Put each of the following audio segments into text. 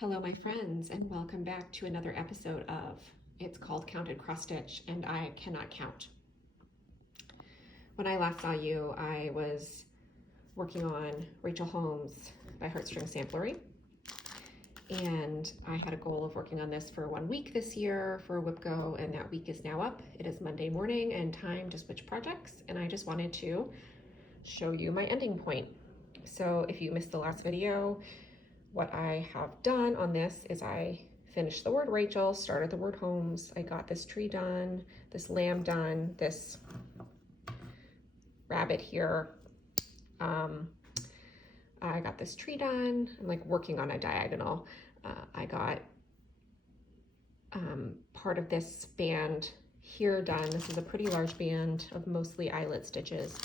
Hello, my friends, and welcome back to another episode of It's Called Counted Cross Stitch, and I Cannot Count. When I last saw you, I was working on Rachel Holmes by Heartstring Samplery, and I had a goal of working on this for 1 week this year for a WIPGO, and that week is now up. It is Monday morning and time to switch projects, and I just wanted to show you my ending point. So if you missed the last video, what I have done on this is I finished the word Rachel, started the word Holmes. I got this tree done, this lamb done, this rabbit here. I got this tree done. I'm like working on a diagonal. I got part of this band here done. This is a pretty large band of mostly eyelet stitches.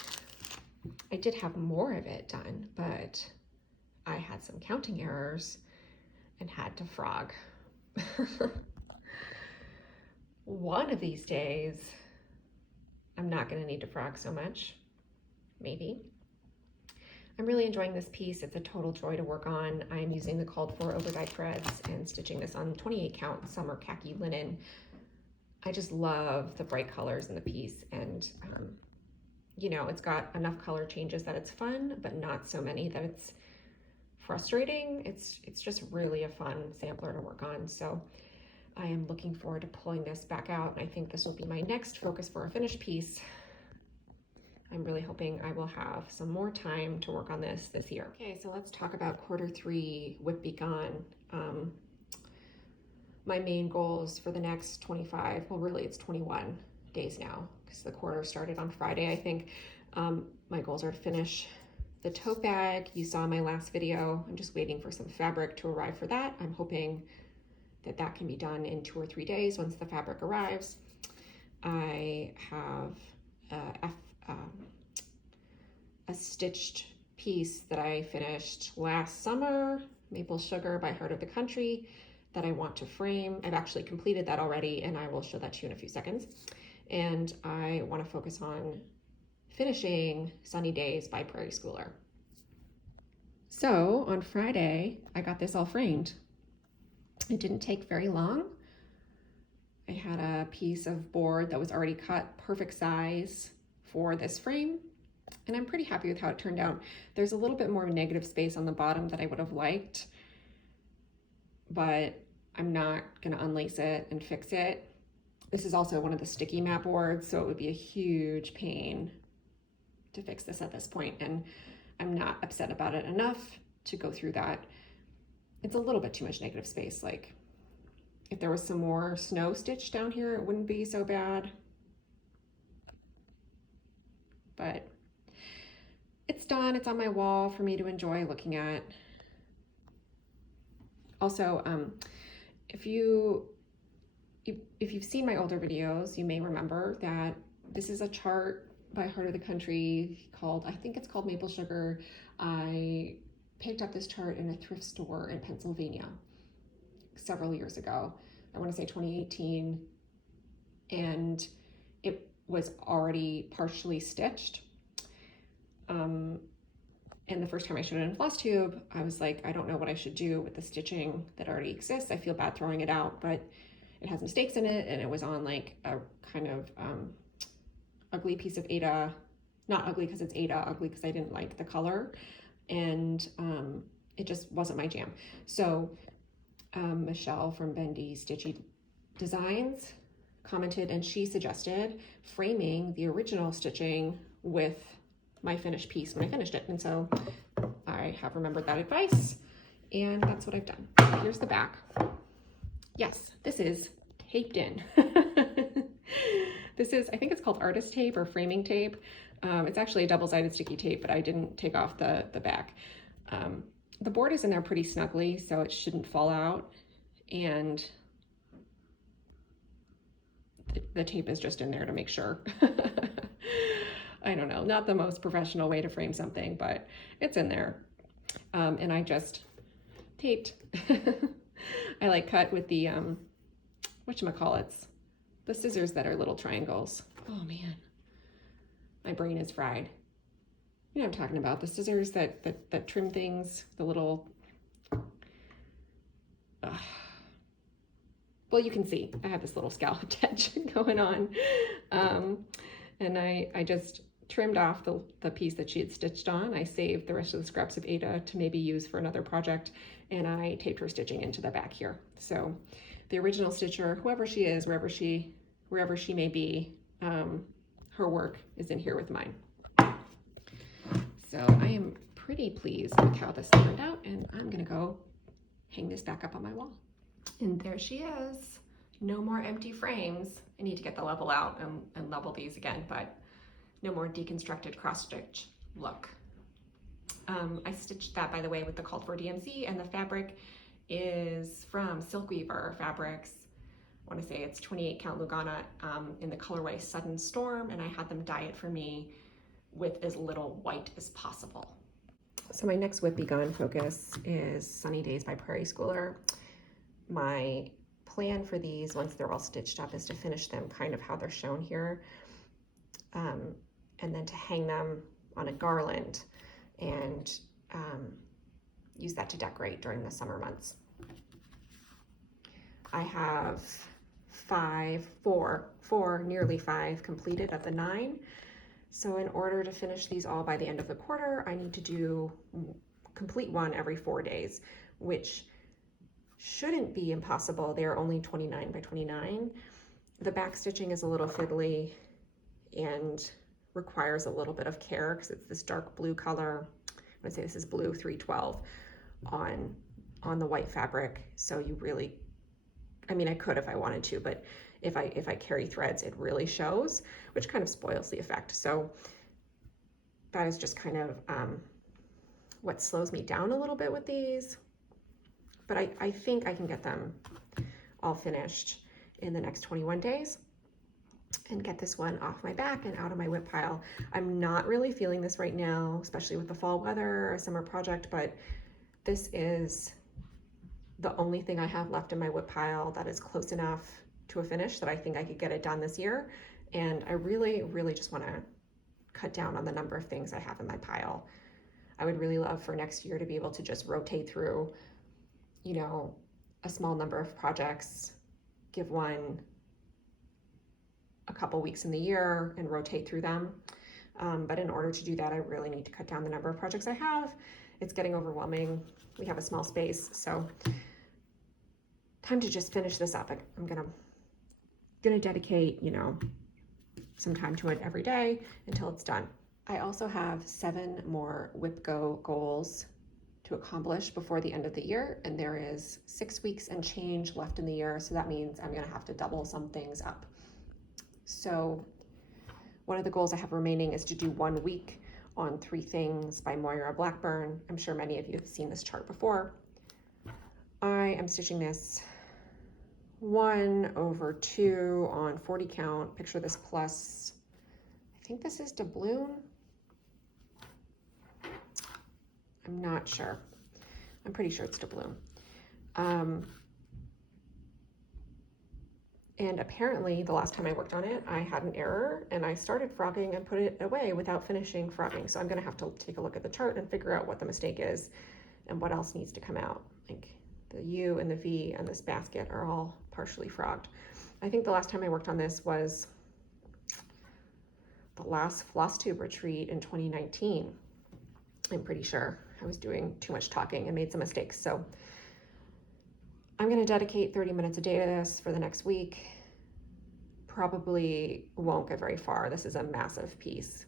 I did have more of it done, but I had some counting errors and had to frog. One of these days, I'm not going to need to frog so much, maybe. I'm really enjoying this piece. It's a total joy to work on. I'm using the called for over-dyed threads and stitching this on 28 count summer khaki linen. I just love the bright colors in the piece, and you know, it's got enough color changes that it's fun, but not so many that it's frustrating. It's just really a fun sampler to work on. So I am looking forward to pulling this back out, and I think this will be my next focus for a finished piece. I'm really hoping I will have some more time to work on this year. Okay, so let's talk about Q3 WIP Be Gone. My main goals for the next 25, well really it's 21 days now, because the quarter started on Friday, I think. My goals are to finish the tote bag. You saw my last video. I'm just waiting for some fabric to arrive for that. I'm hoping that that can be done in 2 or 3 days once the fabric arrives. I have a stitched piece that I finished last summer, Maple Sugar by Heart of the Country, that I want to frame. I've actually completed that already, and I will show that to you in a few seconds. And I want to focus on finishing Sunny Days by Prairie Schooler. So on Friday, I got this all framed. It didn't take very long. I had a piece of board that was already cut, perfect size for this frame, and I'm pretty happy with how it turned out. There's a little bit more negative space on the bottom that I would have liked, but I'm not going to unlace it and fix it. This is also one of the sticky mat boards, so it would be a huge pain to fix this at this point, and I'm not upset about it enough to go through that. It's a little bit too much negative space. Like if there was some more snow stitch down here, it wouldn't be so bad, but it's done. It's on my wall for me to enjoy looking at. Also, if you've seen my older videos, you may remember that this is a chart by Heart of the Country called, I think it's called Maple Sugar. I picked up this chart in a thrift store in Pennsylvania several years ago. I want to say 2018, and it was already partially stitched. And the first time I showed it in floss tube, I was like, I don't know what I should do with the stitching that already exists. I feel bad throwing it out, but it has mistakes in it, and it was on like a kind of ugly piece of Aida, not ugly because it's Aida, ugly because I didn't like the color, and it just wasn't my jam. So Michelle from Bendy Stitchy Designs commented, and she suggested framing the original stitching with my finished piece when I finished it, and so I have remembered that advice, and that's what I've done. Here's the back. Yes, this is taped in. This is, I think it's called artist tape or framing tape. It's actually a double-sided sticky tape, but I didn't take off the back. The board is in there pretty snugly, so it shouldn't fall out, and the tape is just in there to make sure. I don't know, not the most professional way to frame something, but it's in there. And I just taped. I like cut with the, whatchamacallits, the scissors that are little triangles. Oh man, my brain is fried. You know what I'm talking about, the scissors that trim things, the little well, you can see I have this little scalloped edge going on. And I just trimmed off the piece that she had stitched on. I saved the rest of the scraps of Ada to maybe use for another project, and I taped her stitching into the back here. So the original stitcher, whoever she is, wherever she may be, her work is in here with mine. So I am pretty pleased with how this turned out, and I'm gonna go hang this back up on my wall. And there she is. No more empty frames. I need to get the level out and level these again, but no more deconstructed cross stitch look. I stitched that, by the way, with the Called For DMC, and the fabric is from Silkweaver Fabrics. I want to say it's 28 count Lugana in the colorway Sudden Storm, and I had them dye it for me with as little white as possible. So my next Whip Be Gone focus is Sunny Days by Prairie Schooler. My plan for these, once they're all stitched up, is to finish them kind of how they're shown here, and then to hang them on a garland and use that to decorate during the summer months. I have nearly five completed of the 9. So in order to finish these all by the end of the quarter, I need to complete one every 4 days, which shouldn't be impossible. They are only 29 by 29. The back stitching is a little fiddly and requires a little bit of care because it's this dark blue color. I'm gonna say this is blue 312 on the white fabric. So you really, I mean, I could if I wanted to, but if I carry threads, it really shows, which kind of spoils the effect. So that is just kind of what slows me down a little bit with these. But I think I can get them all finished in the next 21 days and get this one off my back and out of my whip pile. I'm not really feeling this right now, especially with the fall weather or summer project, but this is the only thing I have left in my whip pile that is close enough to a finish that I think I could get it done this year. And I really, really just want to cut down on the number of things I have in my pile. I would really love for next year to be able to just rotate through, you know, a small number of projects, give one a couple weeks in the year and rotate through them. But in order to do that, I really need to cut down the number of projects I have. It's getting overwhelming. We have a small space, so time to just finish this up. I'm gonna dedicate, you know, some time to it every day until it's done. I also have 7 more Whip Go goals to accomplish before the end of the year, and there is 6 weeks and change left in the year, so that means I'm gonna have to double some things up. So one of the goals I have remaining is to do 1 week on 3 things by Moira Blackburn. I'm sure many of you have seen this chart before. I am stitching this 1/2 on 40 count. Picture this plus, I think this is doubloon. I'm not sure. I'm pretty sure it's doubloon. And apparently the last time I worked on it, I had an error and I started frogging and put it away without finishing frogging. So I'm gonna have to take a look at the chart and figure out what the mistake is and what else needs to come out. Like the U and the V and this basket are all partially frogged. I think the last time I worked on this was the last floss tube retreat in 2019. I'm pretty sure I was doing too much talking and made some mistakes. So I'm going to dedicate 30 minutes a day to this for the next week. Probably won't get very far. This is a massive piece.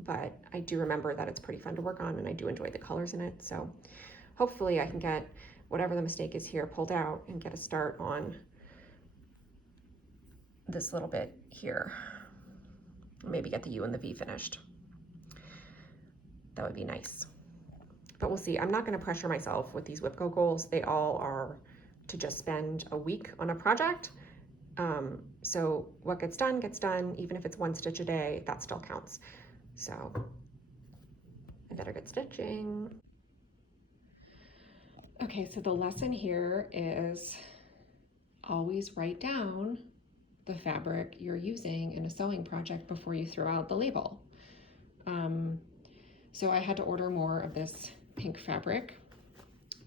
But I do remember that it's pretty fun to work on and I do enjoy the colors in it. So hopefully I can get whatever the mistake is here pulled out and get a start on this little bit here. Maybe get the U and the V finished. That would be nice. But we'll see. I'm not going to pressure myself with these Whip Go goals. They all are to just spend a week on a project. So what gets done, even if it's 1 stitch a day, that still counts. So I better get stitching. Okay, so the lesson here is always write down the fabric you're using in a sewing project before you throw out the label. So I had to order more of this pink fabric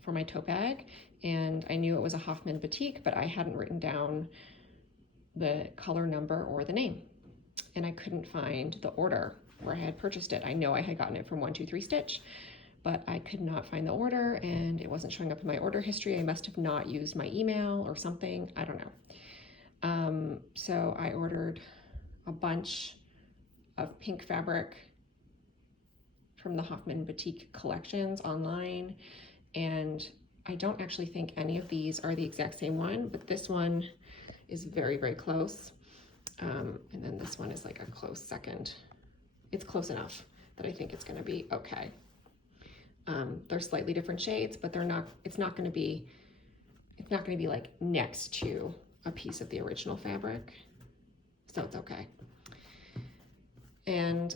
for my tote bag, and I knew it was a Hoffman Boutique, but I hadn't written down the color number or the name, and I couldn't find the order where I had purchased it. I know I had gotten it from 123 Stitch, but I could not find the order, and it wasn't showing up in my order history. I must have not used my email or something. I don't know. So I ordered a bunch of pink fabric from the Hoffman Boutique collections online, and I don't actually think any of these are the exact same one, but this one is very, very close. And then this one is like a close second. It's close enough that I think it's gonna be okay. They're slightly different shades, but it's not gonna be like next to a piece of the original fabric, so it's okay. And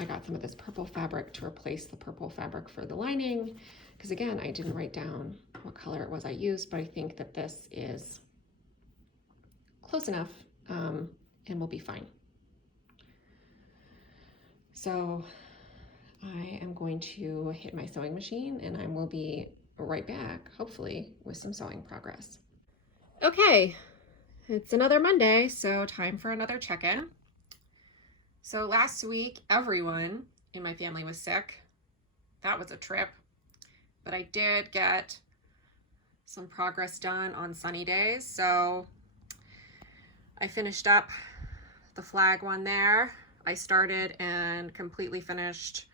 I got some of this purple fabric to replace the purple fabric for the lining, because again, I didn't write down what color it was I used, but I think that this is close enough and will be fine. So I am going to hit my sewing machine, and I will be right back, hopefully, with some sewing progress. Okay, it's another Monday, so time for another check-in. So last week, everyone in my family was sick. That was a trip, but I did get some progress done on sunny days. So I finished up the flag one there. I started and completely finished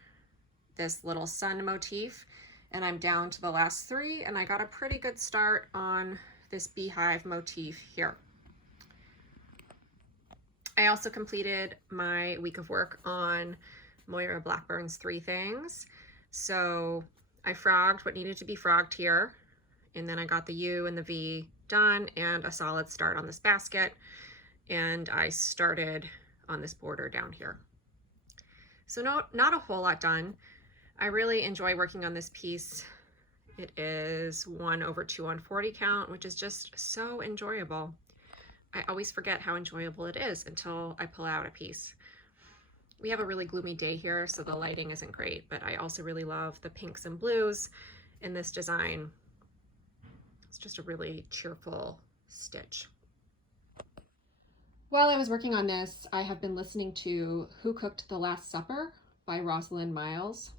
this little sun motif, and I'm down to the last three, and I got a pretty good start on this beehive motif here. I also completed my week of work on Moira Blackburn's Three Things. So I frogged what needed to be frogged here, and then I got the U and the V done and a solid start on this basket, and I started on this border down here. So not a whole lot done. I really enjoy working on this piece. It is 1/2 on 40 count, which is just so enjoyable. I always forget how enjoyable it is until I pull out a piece. We have a really gloomy day here, so the lighting isn't great, but I also really love the pinks and blues in this design. It's just a really cheerful stitch. While I was working on this, I have been listening to Who Cooked the Last Supper by Rosalind Miles.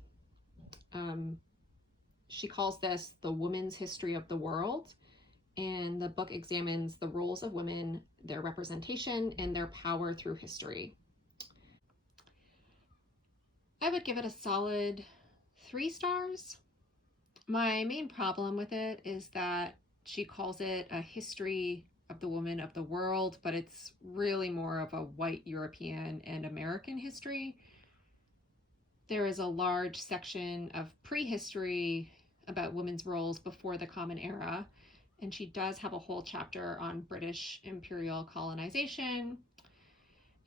She calls this the woman's history of the world, and the book examines the roles of women, their representation, and their power through history. I would give it a solid 3 stars. My main problem with it is that she calls it a history of the woman of the world, but it's really more of a white European and American history. There is a large section of prehistory about women's roles before the Common Era, and she does have a whole chapter on British imperial colonization,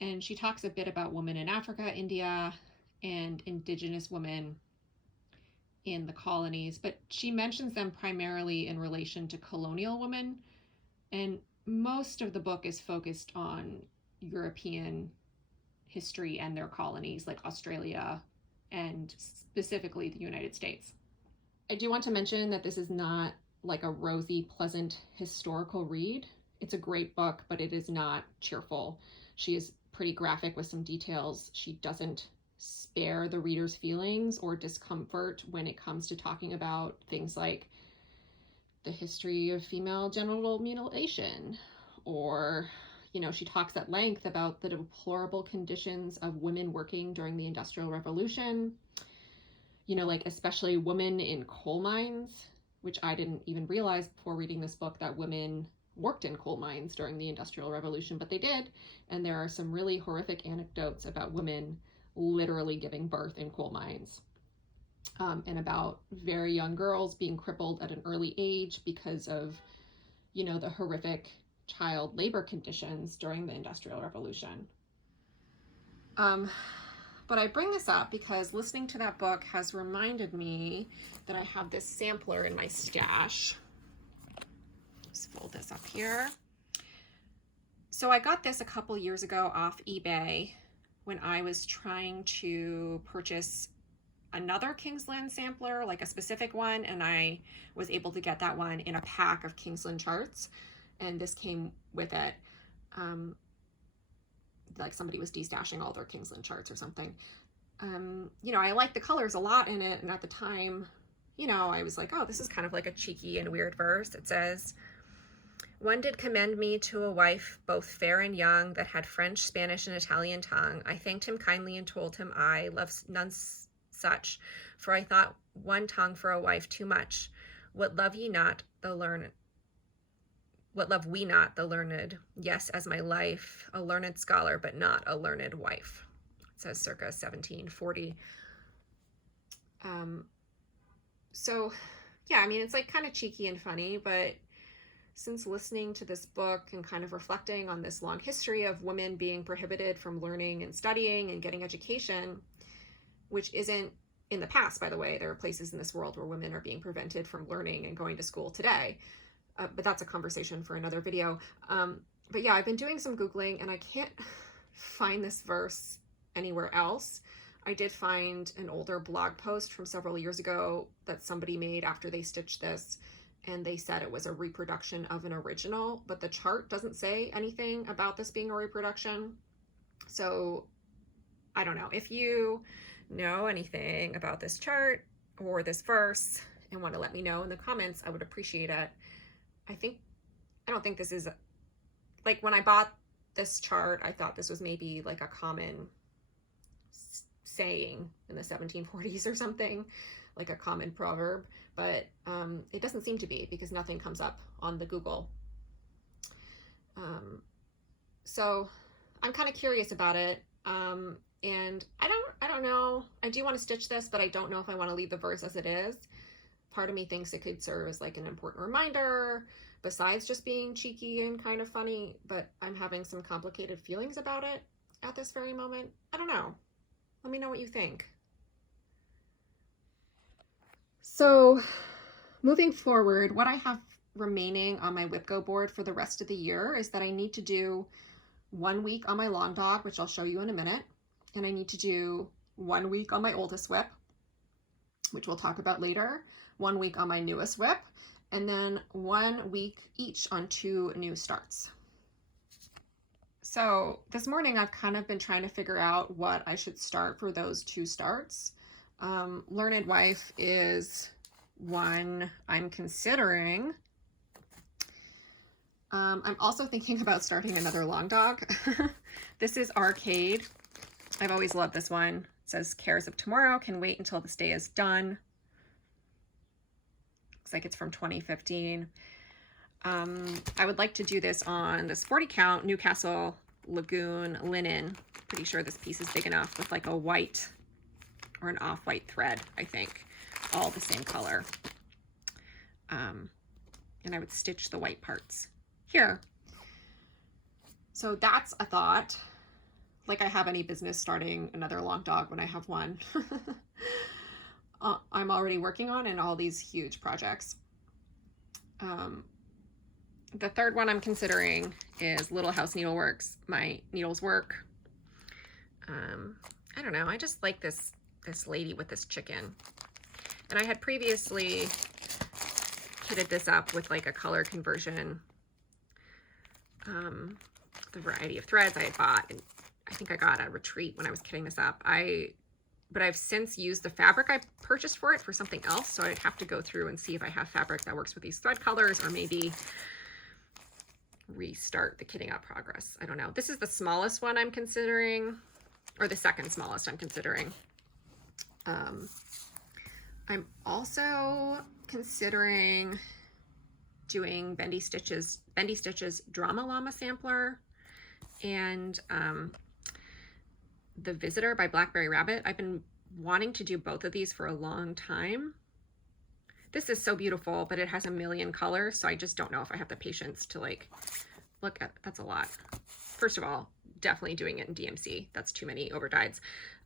and she talks a bit about women in Africa, India, and indigenous women in the colonies, but she mentions them primarily in relation to colonial women, and most of the book is focused on European history and their colonies, like Australia and specifically the United States. I do want to mention that this is not like a rosy, pleasant historical read. It's a great book, but it is not cheerful. She is pretty graphic with some details. She doesn't spare the reader's feelings or discomfort when it comes to talking about things like the history of female genital mutilation, or, you know, she talks at length about the deplorable conditions of women working during the Industrial Revolution, you know, like especially women in coal mines, which I didn't even realize before reading this book that women worked in coal mines during the Industrial Revolution, but they did. And there are some really horrific anecdotes about women literally giving birth in coal mines, and about very young girls being crippled at an early age because of, you know, the horrific child labor conditions during the Industrial Revolution. But I bring this up because listening to that book has reminded me that I have this sampler in my stash. Just fold this up here. So I got this a couple years ago off eBay when I was trying to purchase another Kingsland sampler, like a specific one, and I was able to get that one in a pack of Kingsland charts, and this came with it. Like somebody was destashing all their Kingsland charts or something. You know, I like the colors a lot in it, and at the time, you know, I was like, oh, this is kind of like a cheeky and weird verse. It says, "One did commend me to a wife, both fair and young, that had French, Spanish, and Italian tongue. I thanked him kindly and told him I love none such, for I thought one tongue for a wife too much. What love ye not, the learned? What love we not, the learned? Yes, as my life, a learned scholar, but not a learned wife." It says circa 1740. So, yeah, I mean, it's like kind of cheeky and funny, but since listening to this book and kind of reflecting on this long history of women being prohibited from learning and studying and getting education, which isn't in the past, by the way, there are places in this world where women are being prevented from learning and going to school today. But that's a conversation for another video. But yeah, I've been doing some Googling and I can't find this verse anywhere else. I did find an older blog post from several years ago that somebody made after they stitched this, and they said it was a reproduction of an original, but the chart doesn't say anything about this being a reproduction. So I don't know. If you know anything about this chart or this verse and want to let me know in the comments, I would appreciate it. I don't think this is, like, when I bought this chart, I thought this was maybe like a common saying in the 1740s or something, like a common proverb, but it doesn't seem to be, because nothing comes up on the Google. So I'm kind of curious about it. And I don't know. I do want to stitch this, but I don't know if I want to leave the verse as it is. Part of me thinks it could serve as like an important reminder, besides just being cheeky and kind of funny, but I'm having some complicated feelings about it at this very moment. I don't know. Let me know what you think. So moving forward, what I have remaining on my WIPGO board for the rest of the year is that I need to do 1 week on my long dog, which I'll show you in a minute. And I need to do 1 week on my oldest WIP, which we'll talk about later, 1 week on my newest WIP, and then 1 week each on 2 new starts. So this morning I've kind of been trying to figure out what I should start for those 2 starts. Learned Wife is one I'm considering. I'm also thinking about starting another long dog. This is Arcade. I've always loved this one. It says, "Cares of tomorrow can wait until this day is done." Looks like it's from 2015. I would like to do this on this 40 count Newcastle Lagoon linen. Pretty sure this piece is big enough, with like a white or an off-white thread, I think, all the same color. And I would stitch the white parts here. So that's a thought. Like I have any business starting another long dog when I have one. I'm already working on in all these huge projects. The third one I'm considering is Little House Needleworks. My needles work. I don't know. I just like this lady with this chicken. And I had previously kitted this up with like a color conversion. The variety of threads I had bought, and I think I got at a retreat when I was kitting this up. But I've since used the fabric I purchased for it for something else, so I'd have to go through and see if I have fabric that works with these thread colors, or maybe restart the kitting up progress. I don't know. This is the smallest one I'm considering, or the second smallest I'm considering. I'm also considering doing Bendy Stitch's Drama Llama sampler, and The Visitor by Blackberry Rabbit. I've been wanting to do both of these for a long time. This is so beautiful, but it has a million colors, so I just don't know if I have the patience to like look at. That's a lot. First of all, definitely doing it in DMC. That's too many overdyes.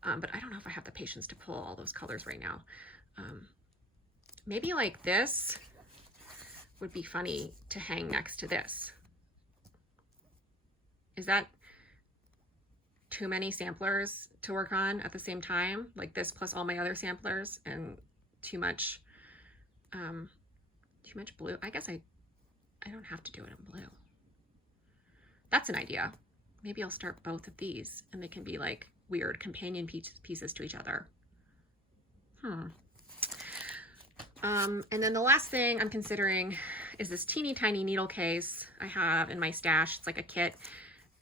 But I don't know if I have the patience to pull all those colors right now. Maybe like this would be funny to hang next to this. Is that too many samplers to work on at the same time, like this plus all my other samplers, and too much blue. I guess I don't have to do it in blue. That's an idea. Maybe I'll start both of these and they can be like weird companion pieces to each other. And then the last thing I'm considering is this teeny tiny needle case I have in my stash. It's like a kit.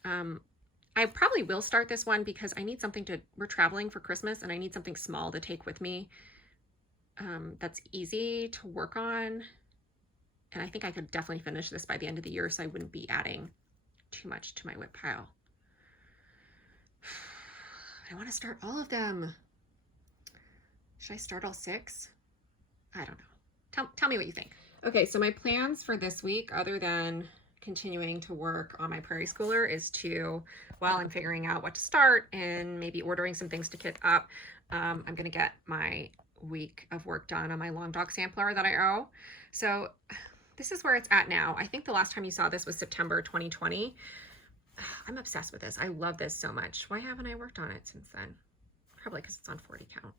I probably will start this one because I need something we're traveling for Christmas and I need something small to take with me that's easy to work on. And I think I could definitely finish this by the end of the year so I wouldn't be adding too much to my WIP pile. I want to start all of them. Should I start all 6? I don't know. Tell me what you think. Okay, so my plans for this week, other than continuing to work on my prairie schooler, is to, while I'm figuring out what to start and maybe ordering some things to kit up, I'm going to get my week of work done on my long dog sampler that I owe. So this is where it's at now. I think the last time you saw this was September 2020. I'm obsessed with this. I love this so much. Why haven't I worked on it since then? Probably because it's on 40 count.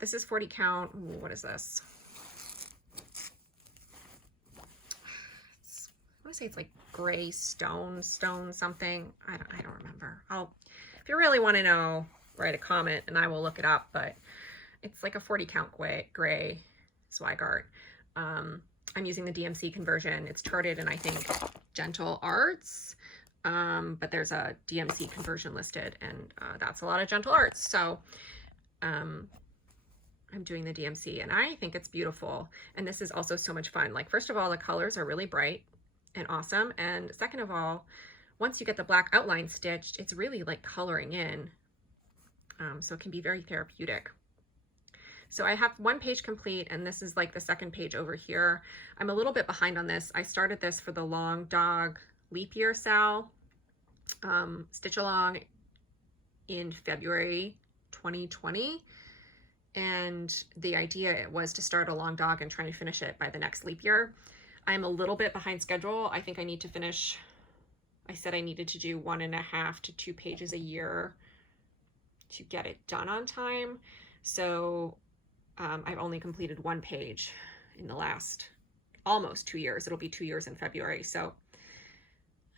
This is 40 count. Ooh, what is this? I want to say it's like gray stone something. I don't remember. If you really want to know, write a comment and I will look it up, but it's like a 40 count gray Zweigart. I'm using the DMC conversion. It's charted in, I think, Gentle Arts, but there's a DMC conversion listed, and that's a lot of Gentle Arts. So I'm doing the DMC, and I think it's beautiful. And this is also so much fun. Like, first of all, the colors are really bright and awesome. And second of all, once you get the black outline stitched, it's really like coloring in. So it can be very therapeutic. So I have one page complete, and this is like the second page over here. I'm a little bit behind on this. I started this for the Long Dog Leap Year Sal Stitch Along in February 2020. And the idea was to start a long dog and try to finish it by the next leap year. I'm a little bit behind schedule. I think I need to finish, I said I needed to do 1.5 to 2 pages a year to get it done on time. So I've only completed 1 page in the last almost 2 years. It'll be 2 years in February. So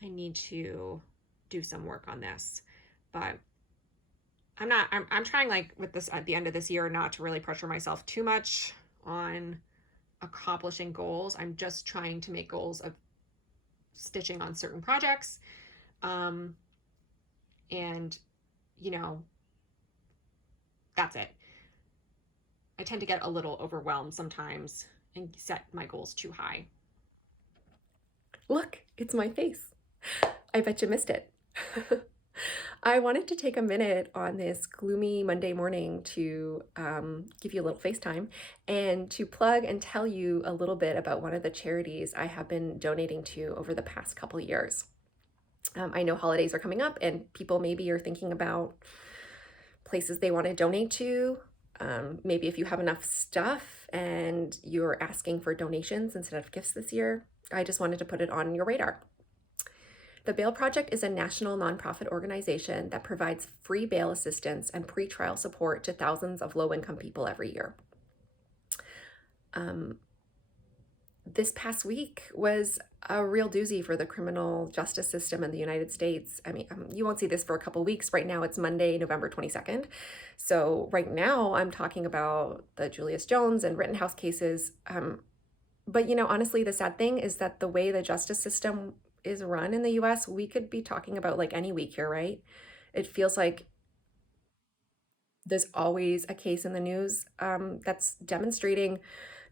I need to do some work on this, but I'm trying, like, with this at the end of this year, not to really pressure myself too much on accomplishing goals. I'm just trying to make goals of stitching on certain projects. And, you know, that's it. I tend to get a little overwhelmed sometimes and set my goals too high. Look, it's my face. I bet you missed it. I wanted to take a minute on this gloomy Monday morning to give you a little FaceTime and to plug and tell you a little bit about one of the charities I have been donating to over the past couple of years. I know holidays are coming up and people maybe are thinking about places they want to donate to. Maybe if you have enough stuff and you're asking for donations instead of gifts this year, I just wanted to put it on your radar. The Bail Project is a national nonprofit organization that provides free bail assistance and pretrial support to thousands of low-income people every year. This past week was a real doozy for the criminal justice system in the United States. I mean, you won't see this for a couple weeks. Right now, it's Monday, November 22nd. So right now, I'm talking about the Julius Jones and Rittenhouse cases. But, you know, honestly, the sad thing is that the way the justice system is run in the US, we could be talking about like any week here, right? It feels like there's always a case in the news that's demonstrating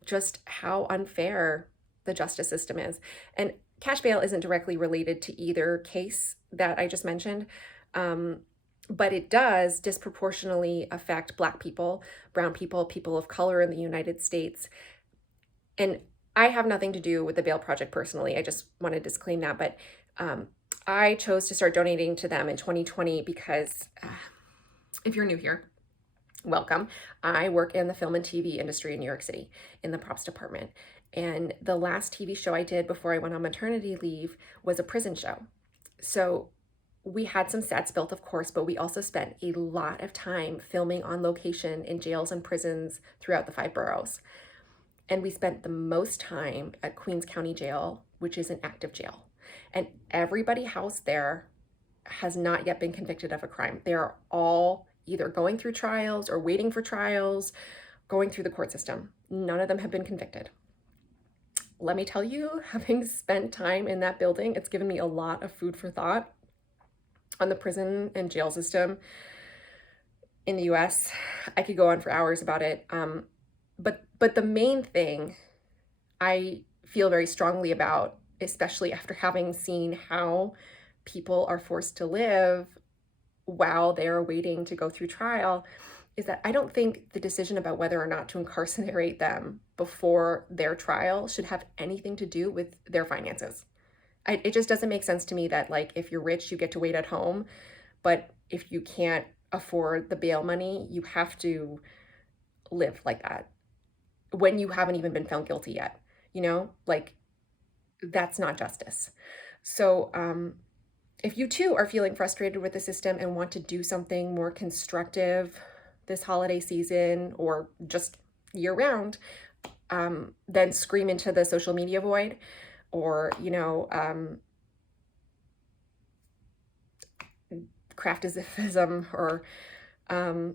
just how unfair the justice system is. And cash bail isn't directly related to either case that I just mentioned, but it does disproportionately affect Black people, brown people, people of color in the United States. And I have nothing to do with the Bail Project personally. I just want to disclaim that. But I chose to start donating to them in 2020 because if you're new here, welcome. I work in the film and TV industry in New York City in the props department. And the last TV show I did before I went on maternity leave was a prison show. So we had some sets built, of course, but we also spent a lot of time filming on location in jails and prisons throughout the 5 boroughs. And we spent the most time at Queens County Jail, which is an active jail. And everybody housed there has not yet been convicted of a crime. They're all either going through trials or waiting for trials, going through the court system. None of them have been convicted. Let me tell you, having spent time in that building, it's given me a lot of food for thought on the prison and jail system in the US. I could go on for hours about it. But the main thing I feel very strongly about, especially after having seen how people are forced to live while they're waiting to go through trial, is that I don't think the decision about whether or not to incarcerate them before their trial should have anything to do with their finances. It just doesn't make sense to me that, like, if you're rich, you get to wait at home, but if you can't afford the bail money, you have to live like that when you haven't even been found guilty yet. Like, that's not justice. So, if you too are feeling frustrated with the system and want to do something more constructive this holiday season or just year round, then scream into the social media void, or, craftism, or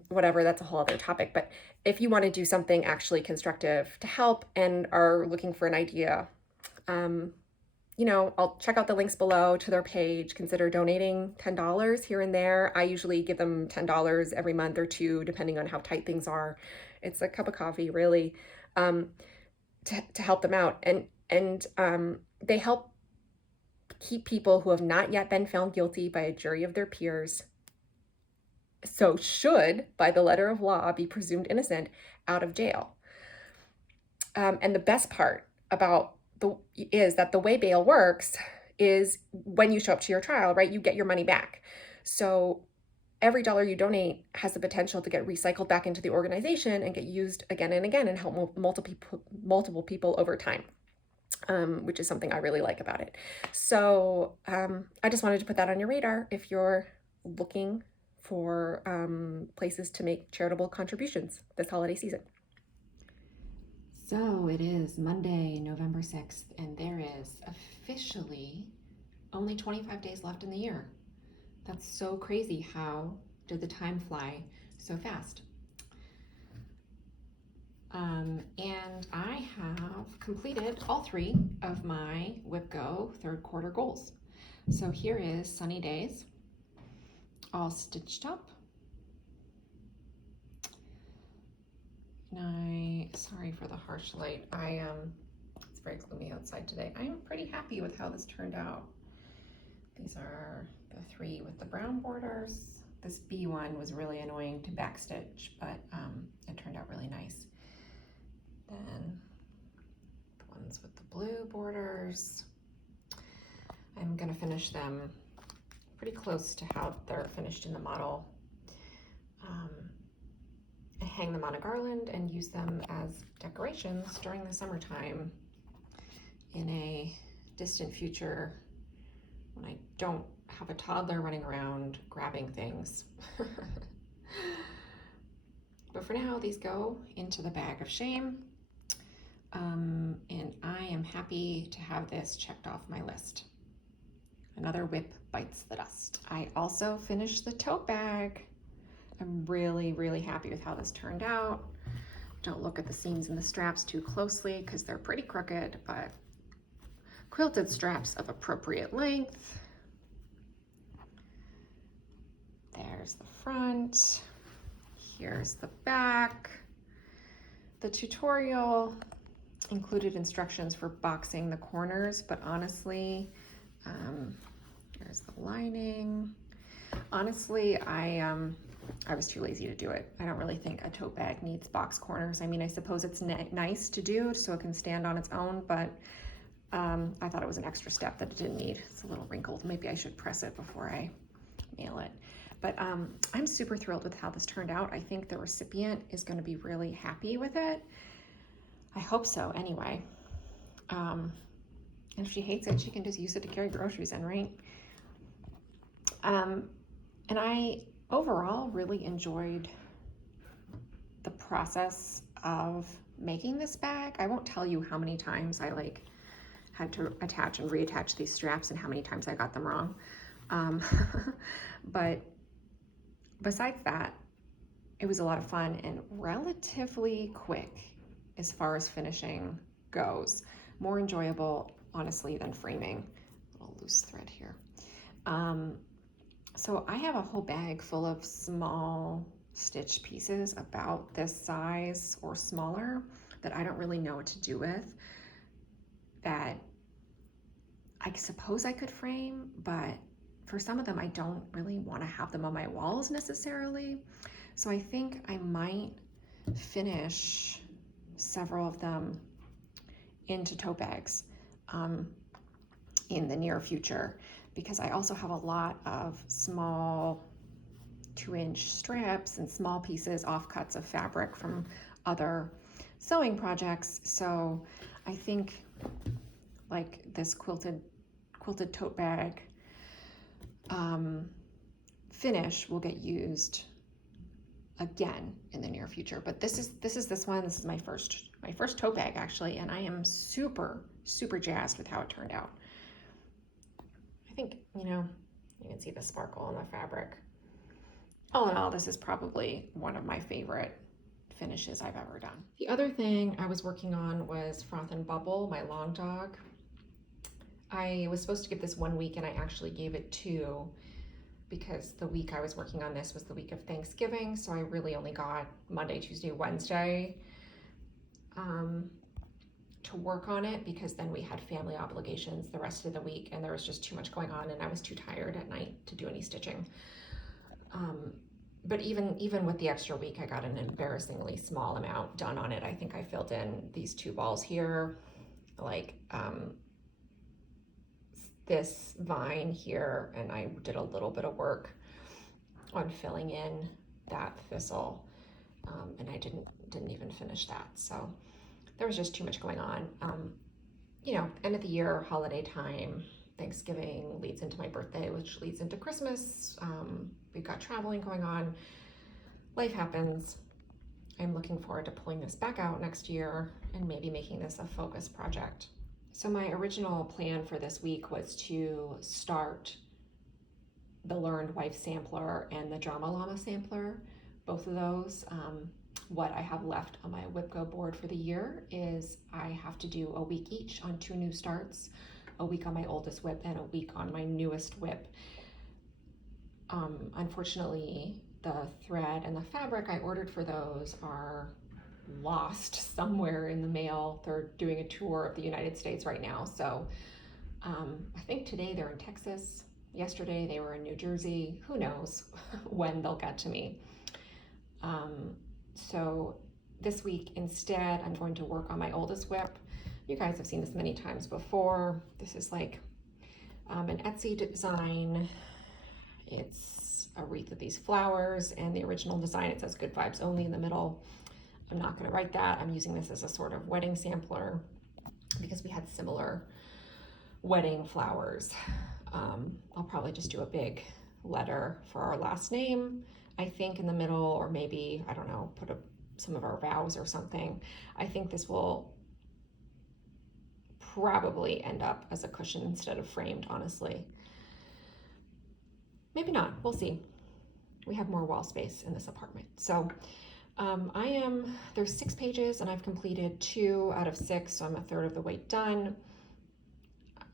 whatever. That's a whole other topic. But if you want to do something actually constructive to help and are looking for an idea, I'll check out the links below to their page. Consider donating $10 here and there. I usually give them $10 every month or two, depending on how tight things are. It's a cup of coffee, really, to help them out. And they help keep people who have not yet been found guilty by a jury of their peers, so should, by the letter of law, be presumed innocent, out of jail. And the best part about is that the way bail works is when you show up to your trial, right, you get your money back. So every dollar you donate has the potential to get recycled back into the organization and get used again and again and help multiple people over time, which is something I really like about it. So I just wanted to put that on your radar if you're looking for places to make charitable contributions this holiday season. So it is Monday, November 6th, and there is officially only 25 days left in the year. That's so crazy. How did the time fly so fast? And I have completed all 3 of my Whip Go third quarter goals. So here is Sunny Days, all stitched up. Sorry for the harsh light. It's very gloomy outside today. I am pretty happy with how this turned out. These are the 3 with the brown borders. This B one was really annoying to backstitch, but it turned out really nice. Then the ones with the blue borders, I'm gonna finish them pretty close to how they're finished in the model. I hang them on a garland and use them as decorations during the summertime in a distant future when I don't have a toddler running around grabbing things. But for now, these go into the bag of shame. And I am happy to have this checked off my list. Another whip bites the dust. I also finished the tote bag. I'm really, really happy with how this turned out. Don't look at the seams and the straps too closely because they're pretty crooked, but quilted straps of appropriate length. There's the front. Here's the back. The tutorial included instructions for boxing the corners, but honestly, there's the lining. Honestly, I was too lazy to do it. I don't really think a tote bag needs box corners. I mean, I suppose it's nice to do so it can stand on its own, but I thought it was an extra step that it didn't need. It's a little wrinkled. Maybe I should press it before I mail it. But I'm super thrilled with how this turned out. I think the recipient is going to be really happy with it. I hope so, anyway. And if she hates it, she can just use it to carry groceries in, right? And I overall really enjoyed the process of making this bag. I won't tell you how many times I had to attach and reattach these straps and how many times I got them wrong. But besides that, it was a lot of fun and relatively quick as far as finishing goes. More enjoyable, honestly, than framing. A little loose thread here. So I have a whole bag full of small stitch pieces about this size or smaller that I don't really know what to do with, that I suppose I could frame, but for some of them I don't really want to have them on my walls necessarily. So I think I might finish several of them into tote bags in the near future, because I also have a lot of small 2-inch strips and small pieces, offcuts of fabric from other sewing projects. So I think like this quilted tote bag finish will get used again in the near future. But this is my first tote bag actually, and I am super jazzed with how it turned out. I think, you can see the sparkle on the fabric. All in all, this is probably one of my favorite finishes I've ever done. The other thing I was working on was Froth and Bubble, my long dog. I was supposed to give this 1 week and I actually gave it 2, because the week I was working on this was the week of Thanksgiving, so I really only got Monday, Tuesday, Wednesday to work on it, because then we had family obligations the rest of the week and there was just too much going on and I was too tired at night to do any stitching. But even with the extra week, I got an embarrassingly small amount done on it. I think I filled in these 2 balls here, like this vine here, and I did a little bit of work on filling in that thistle, and I didn't even finish that. So there was just too much going on. End of the year, holiday time, Thanksgiving leads into my birthday, which leads into Christmas. We've got traveling going on. Life happens. I'm looking forward to pulling this back out next year and maybe making this a focus project. So my original plan for this week was to start the Learned Wife sampler and the Drama Llama sampler, both of those. What I have left on my WIPGO board for the year is I have to do a week each on 2 new starts, a week on my oldest WIP and a week on my newest WIP. Unfortunately, the thread and the fabric I ordered for those are lost somewhere in the mail. They're doing a tour of the United States right now. So I think today they're in Texas. Yesterday they were in New Jersey. Who knows when they'll get to me. So this week instead, I'm going to work on my oldest WIP. You guys have seen this many times before. This is like an Etsy design. It's a wreath of these flowers, and the original design, it says good vibes only in the middle. I'm not going to write that. I'm using this as a sort of wedding sampler because we had similar wedding flowers. I'll probably just do a big letter for our last name, I think, in the middle, or maybe, I don't know, put some of our vows or something. I think this will probably end up as a cushion instead of framed, honestly. Maybe not, we'll see. We have more wall space in this apartment. So there's 6 pages and I've completed 2 out of 6, so I'm a third of the way done.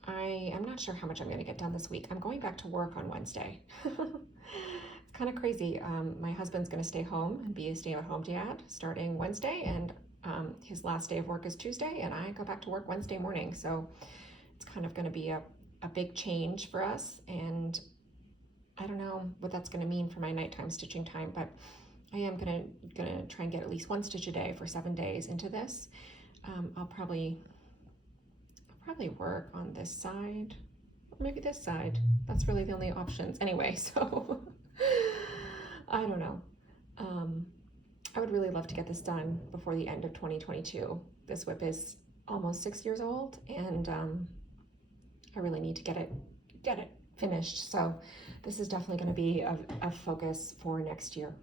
I am not sure how much I'm gonna get done this week. I'm going back to work on Wednesday. It's kind of crazy. My husband's gonna stay home and be a stay-at-home dad starting Wednesday, and his last day of work is Tuesday, and I go back to work Wednesday morning. So it's kind of gonna be a big change for us, and I don't know what that's gonna mean for my nighttime stitching time, but I am gonna try and get at least 1 stitch a day for 7 days into this. I'll probably work on this side, or maybe this side. That's really the only options anyway, so I don't know. I would really love to get this done before the end of 2022. This WIP is almost 6 years old, and I really need to get it finished. So this is definitely going to be a focus for next year.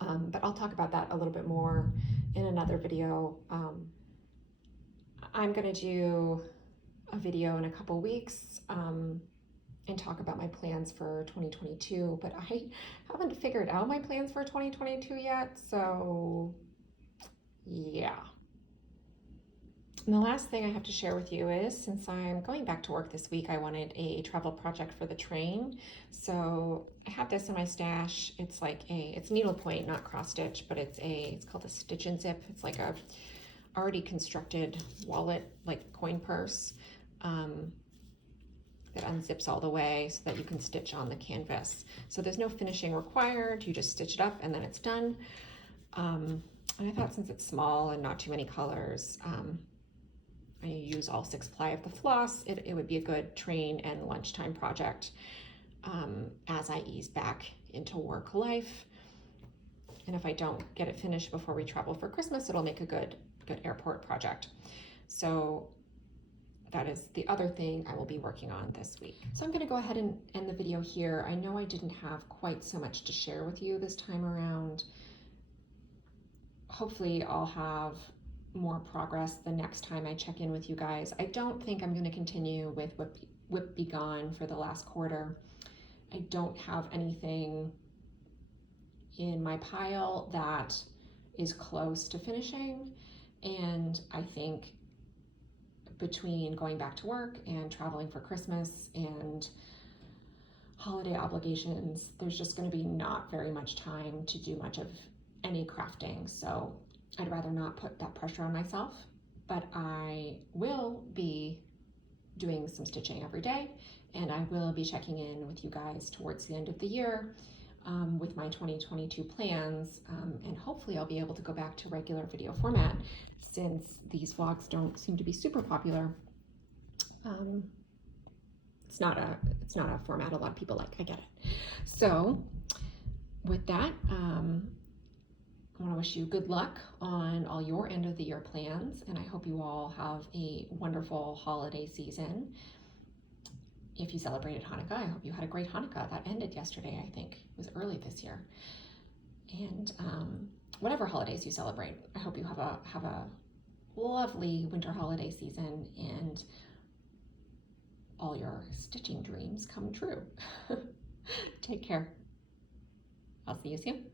But I'll talk about that a little bit more in another video. I'm going to do a video in a couple weeks and talk about my plans for 2022, but I haven't figured out my plans for 2022 yet, so yeah. And the last thing I have to share with you is, since I'm going back to work this week, I wanted a travel project for the train. So I have this in my stash. It's like it's needlepoint, not cross stitch, but it's called a stitch and zip. It's like a already constructed wallet, like coin purse, that unzips all the way so that you can stitch on the canvas. So there's no finishing required. You just stitch it up and then it's done. And I thought, since it's small and not too many colors, I use all 6-ply of the floss, it would be a good train and lunchtime project as I ease back into work life. And if I don't get it finished before we travel for Christmas, it'll make a good airport project. So that is the other thing I will be working on this week. So I'm going to go ahead and end the video here. I know I didn't have quite so much to share with you this time around. Hopefully I'll have more progress the next time I check in with you guys. I don't think I'm going to continue with Whip Be Gone for the last quarter. I don't have anything in my pile that is close to finishing, and I think between going back to work and traveling for Christmas and holiday obligations, there's just going to be not very much time to do much of any crafting. So I'd rather not put that pressure on myself, but I will be doing some stitching every day, and I will be checking in with you guys towards the end of the year with my 2022 plans, and hopefully I'll be able to go back to regular video format, since these vlogs don't seem to be super popular. It's not a format a lot of people like, I get it. So with that, I want to wish you good luck on all your end of the year plans, and I hope you all have a wonderful holiday season. If you celebrated Hanukkah, I hope you had a great Hanukkah. That ended yesterday, I think. It was early this year. And whatever holidays you celebrate, I hope you have a lovely winter holiday season and all your stitching dreams come true. Take care. I'll see you soon.